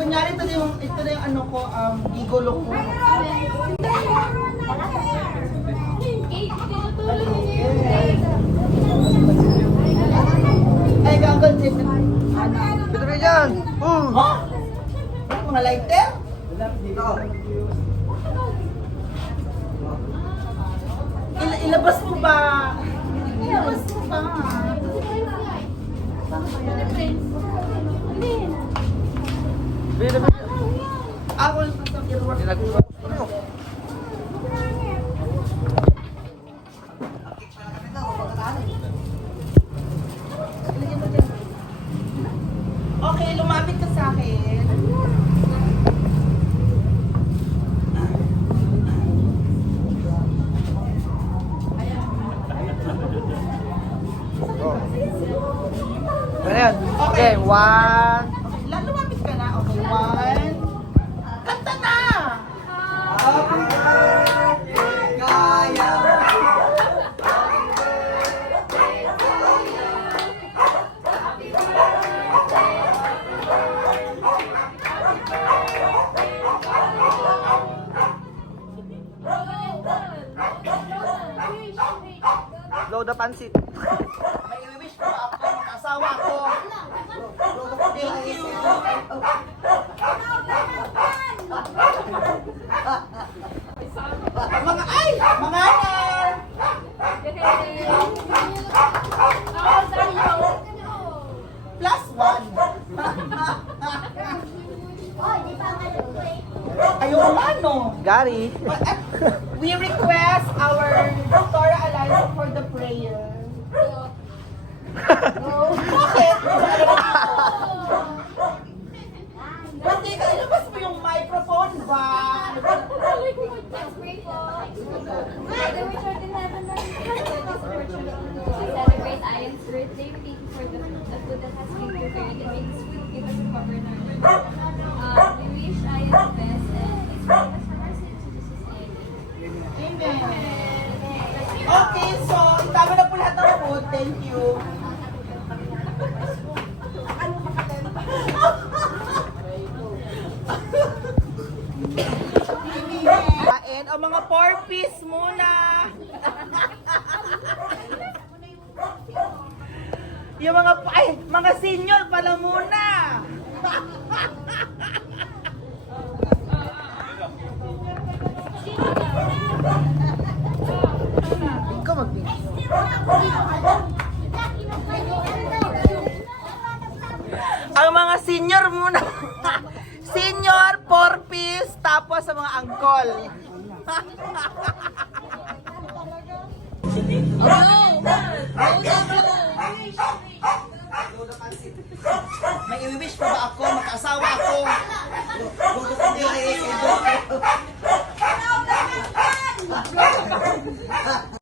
kunyari ito na yung ano ko, gigolo ko. Ay, gagawin dito. Dito rin dyan. Oh? Mga lighter? Ilabas mo ba? Ilabas mo ba? Bili na Ako lang sa kirwa. Okay, lumapit ka sa akin. Ano yan? Okay, one. Okay, lumapit ka na. Okay, one. Kanta na! Blow the pansit. May wish ko ako, asawa ko. Thank you. Mga ay! Mga anar! Plus one. Ayun ano? Gary. We request our Dr. Alonso for the prayer. Bakit? Ba't di ka ilabas mo yung microphone ba? Let's pray po. Father, which art in heaven, thy name be praised. Celebrate Ian's birthday. We thank you for the food that has been prepared. And may this food give us a cover in our life. We wish Ian the best and expect us from our sins in Jesus' name. Amen. Okay, so itama na po lahat ng food. Thank you. Kain o mga 4-piece muna. Yung mga senior pala muna. Ikaw mag-video. Ang mga senior muna. Senior, 4-piece, tapos sa mga angkol. May i-wish pa ba ako? Mag-asawa ako.